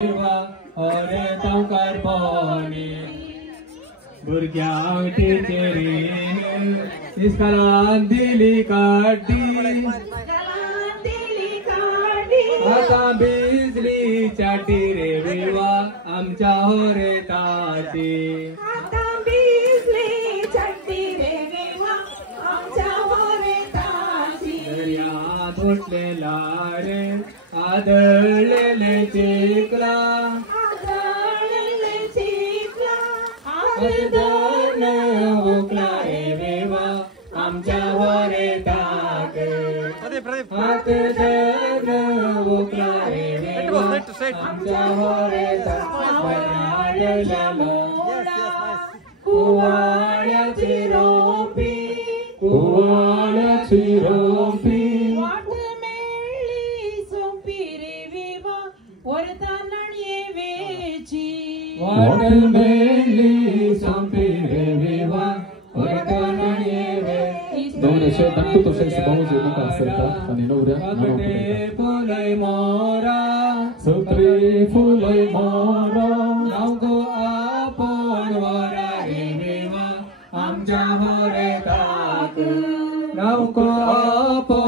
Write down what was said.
ओरे तंकार पोनी भुरग्यांक टिचरीन इस्कालान दिली काडी आता बिजली चाटी रे विवा आमच्या होरेताची दर्यात उठलेला रे आदळलेले चिखला आदळण ओकला रे विवा आमच्या होरेताक आदळण ओकला रे विवा आमच्या होरेताक आदळलेलो कुवाळ्याची रोपी कुवाळ्याची रोपी वाटमेली संपिरे विवा Domnule Șef, dacă tot așa să bauzi eu ca sărta, ca ne nu vrea, nu fulai mora Săpre fulai mora Naugo apon vara re viva Amja hore tak Naugo apon